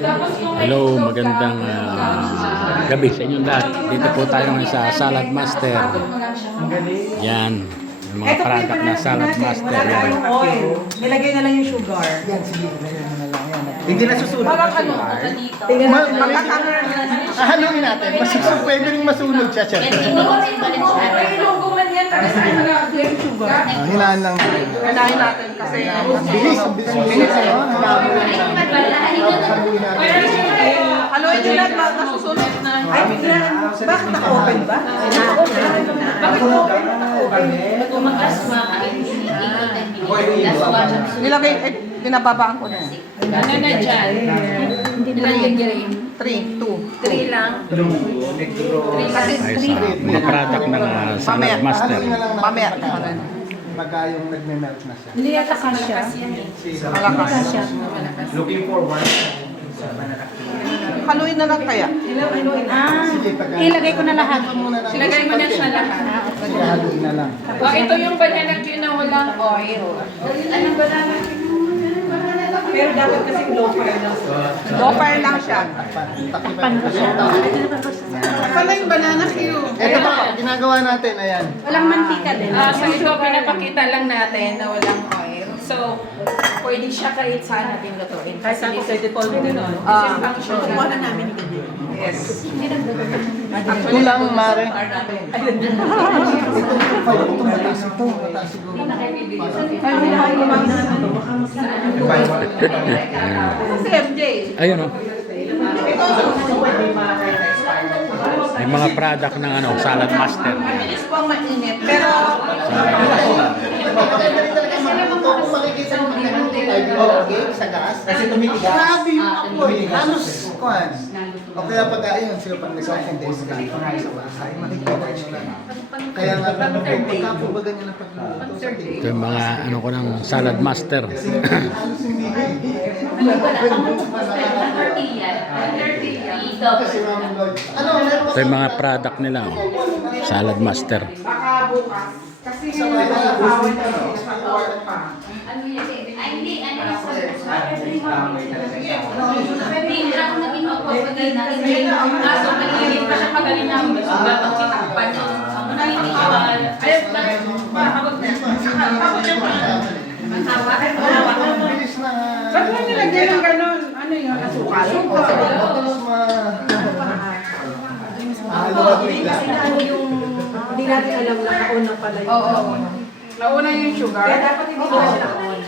Hello, magandang gabi sa inyong lahat. Dito po tayo ngayon sa Salad Master. Yan, yung mga product na Salad Master. Yan. Nilagay na lang yung sugar. Yan, sige. Lagyan mo na lang yan. Hindi na susunod. Parang ano? Tingnan natin. Haluin natin. Pwede rin masunog siya, chef. Hinaan lang natin. Kanahin natin kasi Bilis, bilis. haluin nyo lang nasusunod na. Ay, biglaan. Bakit naka-open ba? Bakit open? Nilagay, binababaan ko na. Ano na dyan? Nilagay 3, 2. 3 lang. Kasi Ay, sa mga product ng Salad Master. Mamaya. Pagka yung nagme-melt na siya. Hindi yata kasya. Malakas. Looking forward. Haluin na lang kaya. Sige, pagka... Ilagay ko na lahat. Ilagay mo na siya lahat. Sige, haluin na lang. Ito yung banana cue na walang oil. Anong banana cue? Pero dapat kasi low fire lang. Low fire lang siya. Takpan ko siya. Pala yung banana cue. Ito pa, ginagawa natin, ayan. Walang mantika din. So ito pinapakita lang natin na walang oil. So, pwede siya kahit saan natin lutuin. Kahit ako pwede po gano'n. Kumuha na namin ganyan. Yes. Ito lang, Mare. Ito mataas ito. Mataas siguro. Si MJ. Ayun o. May mga product ng Salad Master. Mabilis po ang mainit. Pero, Kung makikita nyo magkano sa gas, kasi tumitigas. Grabe yung apoy. Halos, kuhan. O kaya pag ayun, sila pag nag-second days sa bahay, makikita nyo lang. Kaya nga, pagka po ba ganyan ang pagluluto sa tingin? Ito yung mga ko ng Salad Master. Halos hindi Ito yung mga product nila. Salad Master. baka bukas. Kasi yung nakakawin na nag-order pa. Bilis na... Ba't mo nilagyan ng gano'n? Ano yun? Asukal? Hindi natin alam na kauna pala yun. Oo. Nauna yung sugar. Kaya dapat hindi na siya nakaon.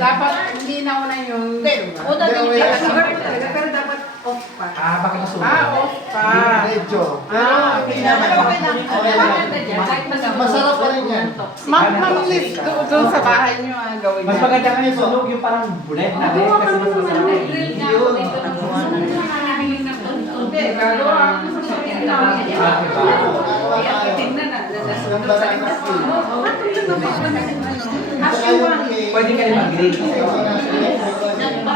Dapat hindi nauna yung sugar. O dati hindi ka sugar talaga, pero dapat off pa. Baka masunog. Off pa. Medyo. Okay naman. Masarap pa rin yan. Ma'am-lift doon sa bahay nyo gawin Mas yan. maganda nga yung sunog, yung parang bulet na rin. Kasi mas masarap. Hindi, gagawa ako sa Pwede ka rin mag-grade.